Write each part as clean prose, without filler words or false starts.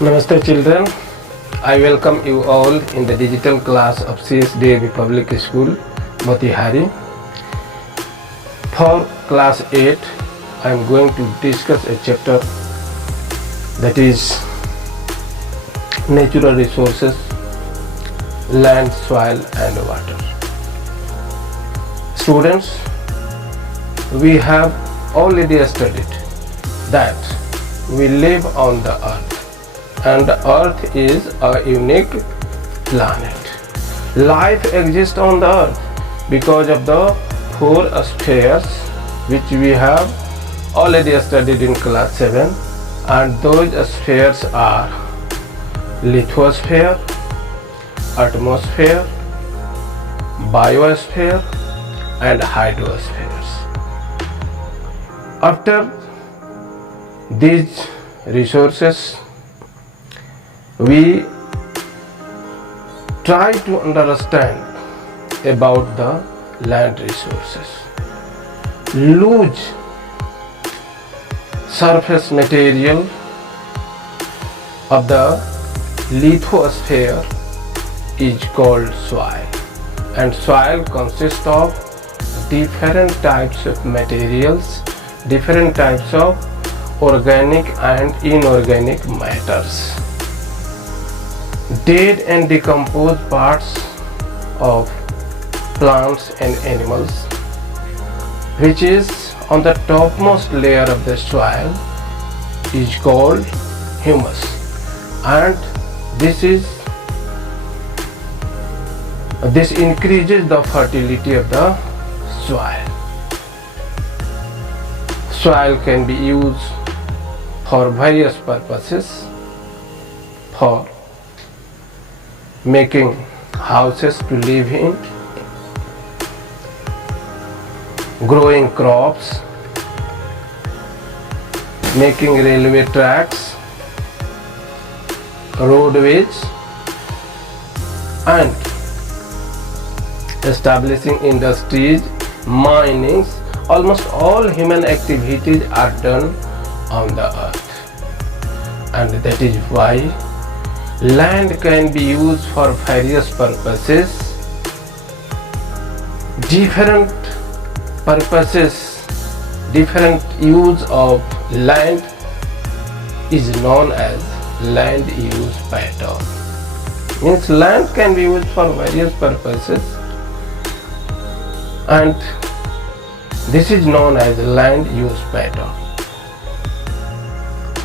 Namaste children, I welcome you all in the digital class of CSDAB Public School, Motihari. For class 8, I am going to discuss a chapter that is natural resources, land, soil and water. Students, we have already studied that we live on the earth and the earth is a unique planet. Life exists on the earth because of the four spheres which we have already studied in class 7, and those spheres are lithosphere, atmosphere, biosphere and hydrospheres. After these resources, we try to understand about the land resources. Loose surface material of the lithosphere is called soil, and soil consists of different types of materials, different types of organic and inorganic matters, dead and decomposed parts of plants and animals, which is on the topmost layer of the soil, is called humus, and this increases the fertility of the soil. Soil can be used for various purposes, for making houses to live in, growing crops, making railway tracks, roadways, and establishing industries, mining. Almost all human activities are done on the earth, and that is why land can be used for various purposes. Different purposes, different use of land is known as land use pattern. Means land can be used for various purposes, and this is known as land use pattern.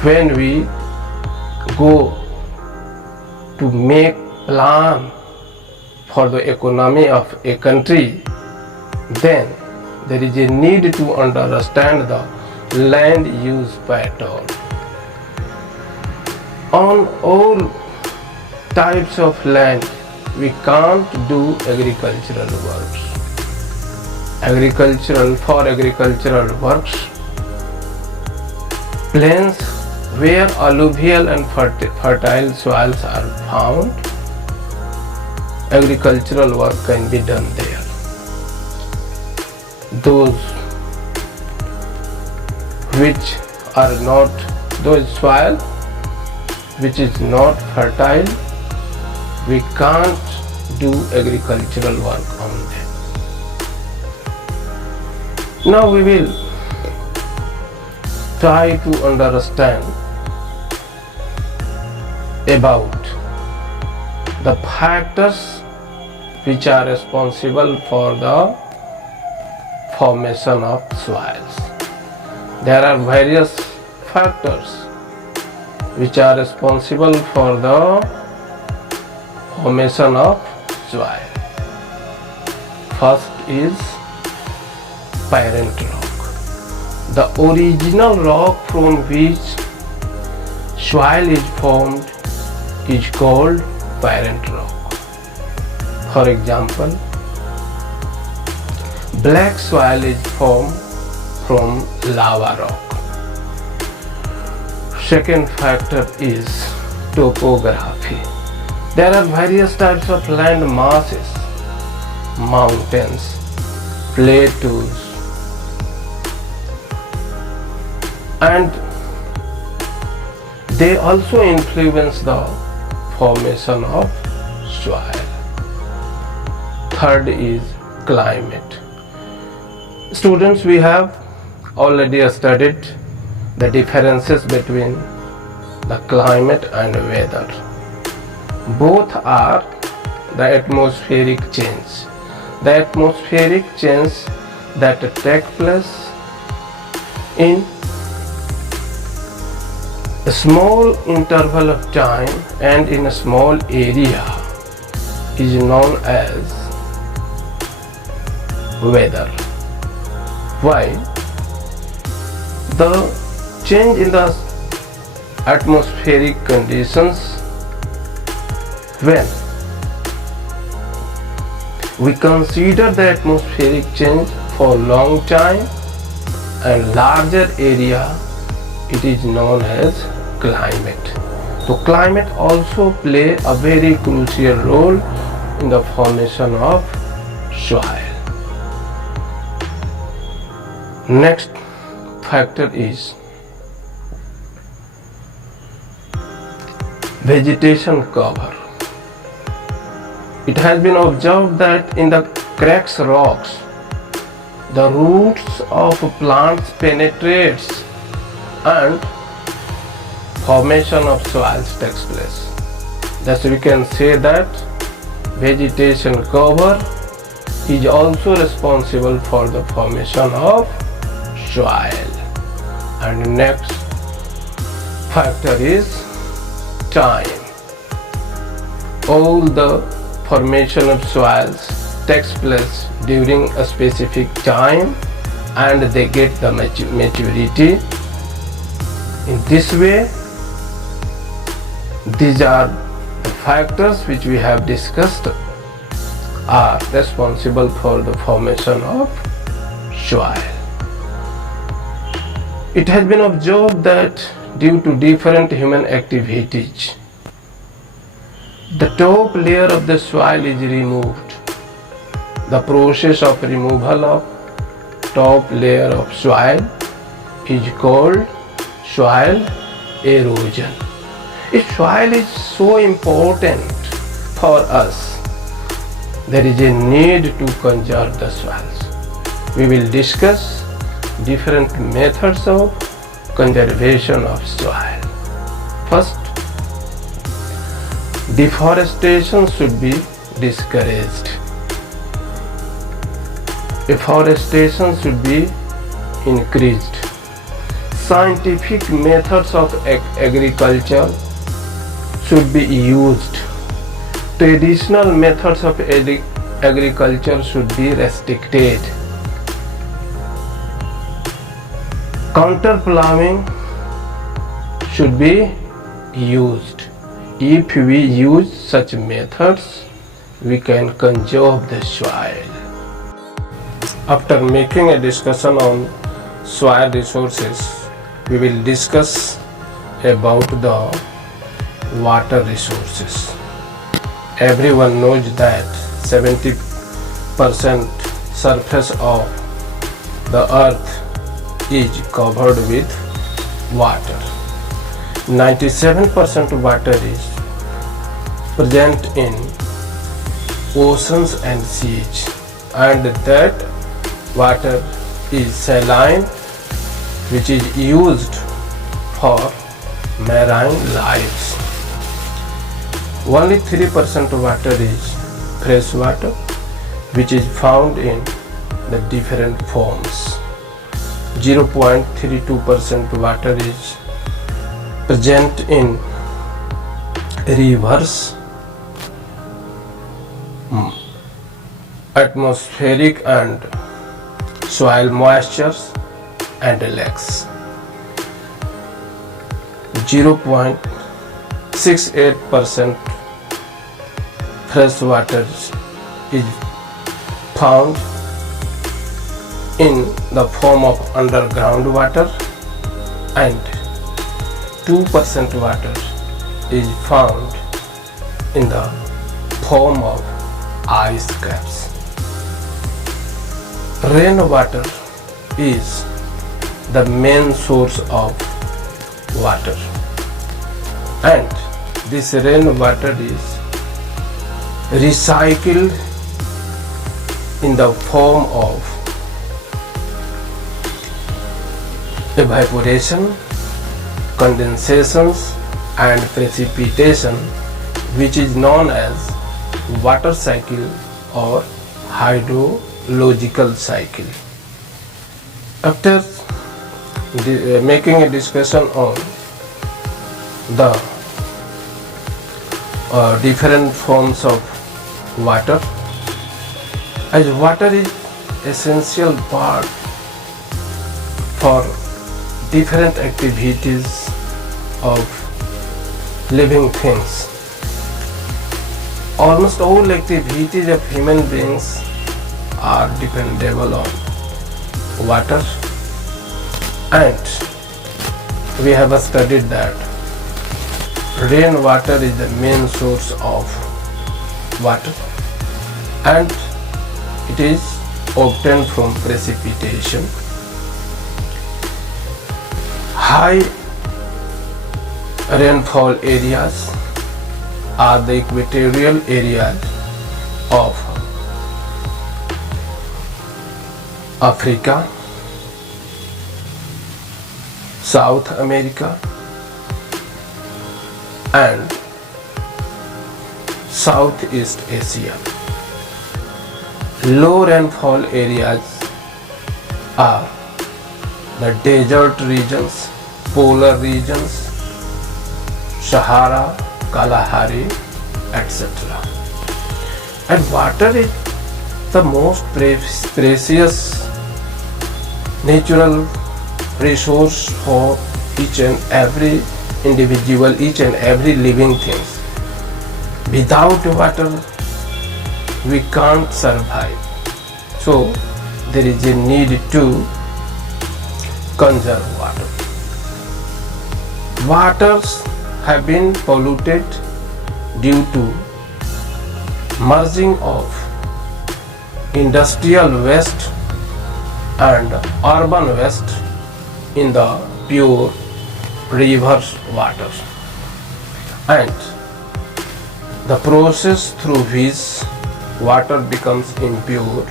When we go to make plan for the economy of a country, then there is a need to understand the land use pattern. On all types of land, we can't do agricultural works. For agricultural works, plains where alluvial and fertile soils are found, agricultural work can be done there. Those which are not, those soil which is not fertile, we can't do agricultural work on them. Now we will try to understand about the factors which are responsible for the formation of soils. There are various factors which are responsible for the formation of soil. First is parent rock. The original rock from which soil is formed is called parent rock. For example, black soil is formed from lava rock. Second factor is topography. There are various types of land masses, mountains, plateaus, and They also influence the formation of soil. Third is climate. Students, we have already studied the differences between the climate and weather. Both are the atmospheric change. The atmospheric change that take place in a small interval of time and in a small area is known as weather. Why? The change in the atmospheric conditions, when we consider the atmospheric change for long time and larger area, it is known as climate. So climate also play a very crucial role in the formation of soil. Next factor is vegetation cover. It has been observed that in the cracks rocks, the roots of plants penetrates and formation of soils takes place. Thus we can say that vegetation cover is also responsible for the formation of soil. And next factor is time. All the formation of soils takes place during a specific time and they get the maturity. In this way, these are the factors which we have discussed are responsible for the formation of soil. It has been observed that due to different human activities, the top layer of the soil is removed. The process of removal of top layer of soil is called soil erosion. If soil is so important for us, there is a need to conserve the soils. We will discuss different methods of conservation of soil. First, deforestation should be discouraged. Afforestation should be increased. Scientific methods of agriculture should be used. Traditional methods of agriculture should be restricted. Counter plowing should be used. If we use such methods, we can conserve the soil. After making a discussion on soil resources, we will discuss about the water resources. Everyone knows that 70% surface of the earth is covered with water. 97% water is present in oceans and seas, and that water is saline, which is used for marine lives. Only 3% water is fresh water, which is found in the different forms. 0.32% water is present in rivers, atmospheric and soil moistures, and lakes. 0.68% fresh water is found in the form of underground water, and 2% water is found in the form of ice caps. Rainwater is the main source of water. and this rainwater is recycled in the form of evaporation, condensations and precipitation, which is known as water cycle or hydrological cycle. After making a discussion on the different forms of water, as water is essential part for different activities of living things. Almost all activities of human beings are dependable on water, and we have studied that rainwater is the main source of water and it is obtained from precipitation. High rainfall areas are the equatorial areas of Africa, South America and Southeast Asia. Low rainfall areas are the desert regions, polar regions, Sahara, Kalahari, etc. And water is the most precious natural resource for each and every individual, each and every living thing. Without water, we can't survive. So there is a need to conserve water. Waters have been polluted due to merging of industrial waste and urban waste in the pure river water, and the process through which water becomes impure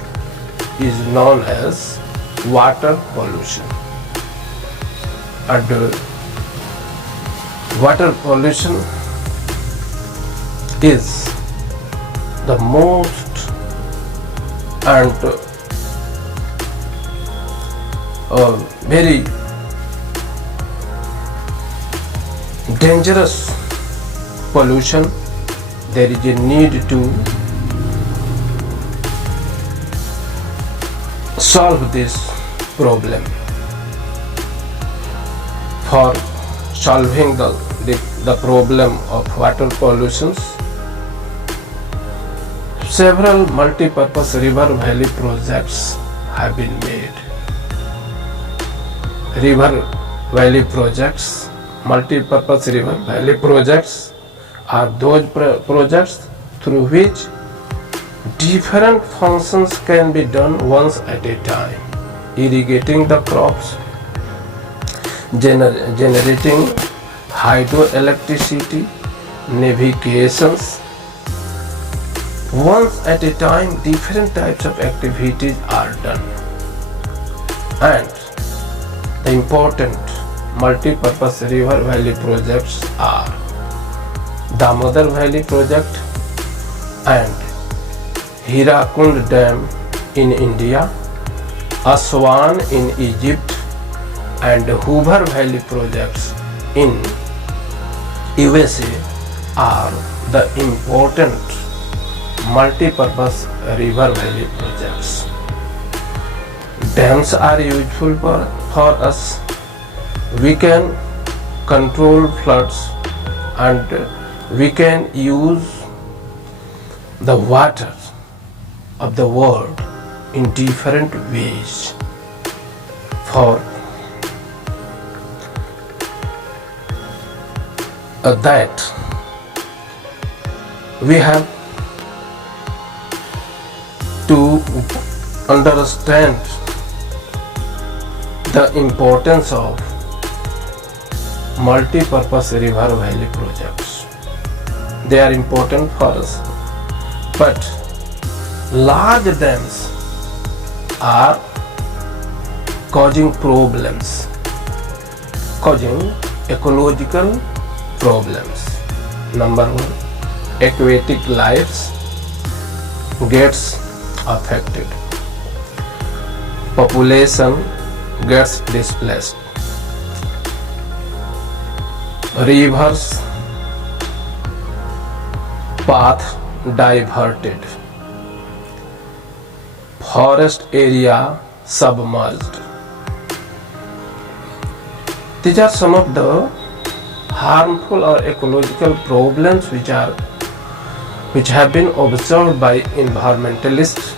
is known as water pollution. And water pollution is the most and very dangerous pollution. There is a need to solve this problem. For solving the problem of water pollution, several multi-purpose river valley projects have been made. River valley projects, multi-purpose river valley projects are those projects through which different functions can be done once at a time: irrigating the crops, generating hydroelectricity, navigations. Once at a time, different types of activities are done. And the important multi-purpose river valley projects are Damodar Valley Project and Hirakund Dam in India, Aswan in Egypt, and Hoover Valley projects in USA are the important multi-purpose river valley projects. Dams are useful for us. We can control floods and we can use the water of the world in different ways. For that we have to understand the importance of multi-purpose river valley projects. They are important for us, but large dams are causing problems, causing ecological problems. Number one, aquatic life gets affected, population gets displaced, rivers path diverted, forest area submerged. These are some of the harmful or ecological problems which have been observed by environmentalists.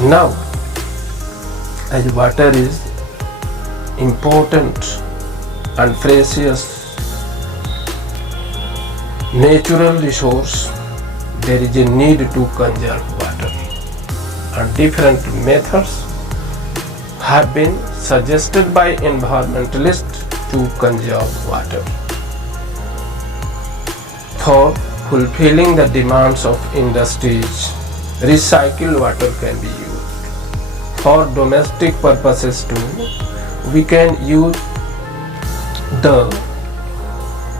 Now, as water is important and precious natural resource, there is a need to conserve water, and different methods have been suggested by environmentalists to conserve water. For fulfilling the demands of industries, recycled water can be used. For domestic purposes too, we can use the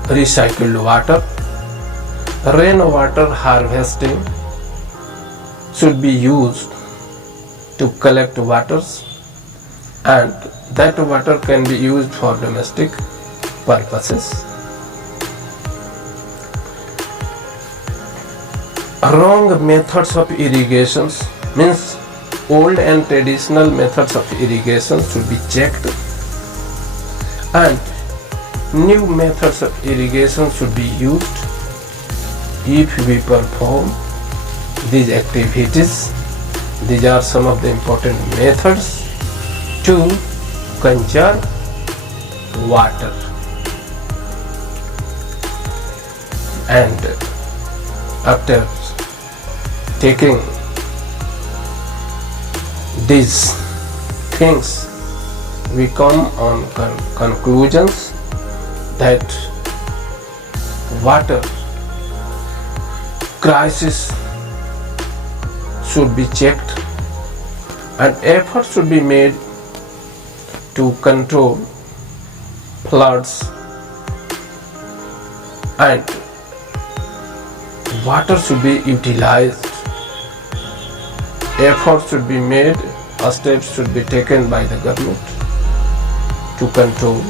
recycled water. Rainwater harvesting should be used to collect waters, and that water can be used for domestic purposes. Wrong methods of irrigation means old and traditional methods of irrigation should be checked, and new methods of irrigation should be used. If we perform these activities, these are some of the important methods to conserve water. And after taking these things, we come on conclusions that water crisis should be checked and efforts should be made to control floods, and water should be utilized. Efforts should be made, steps should be taken by the government to control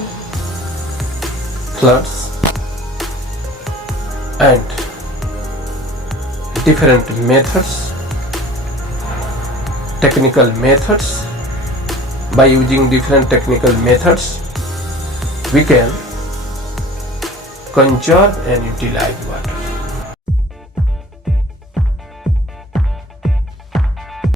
floods, and different methods, technical methods. By using different technical methods, we can conserve and utilize water.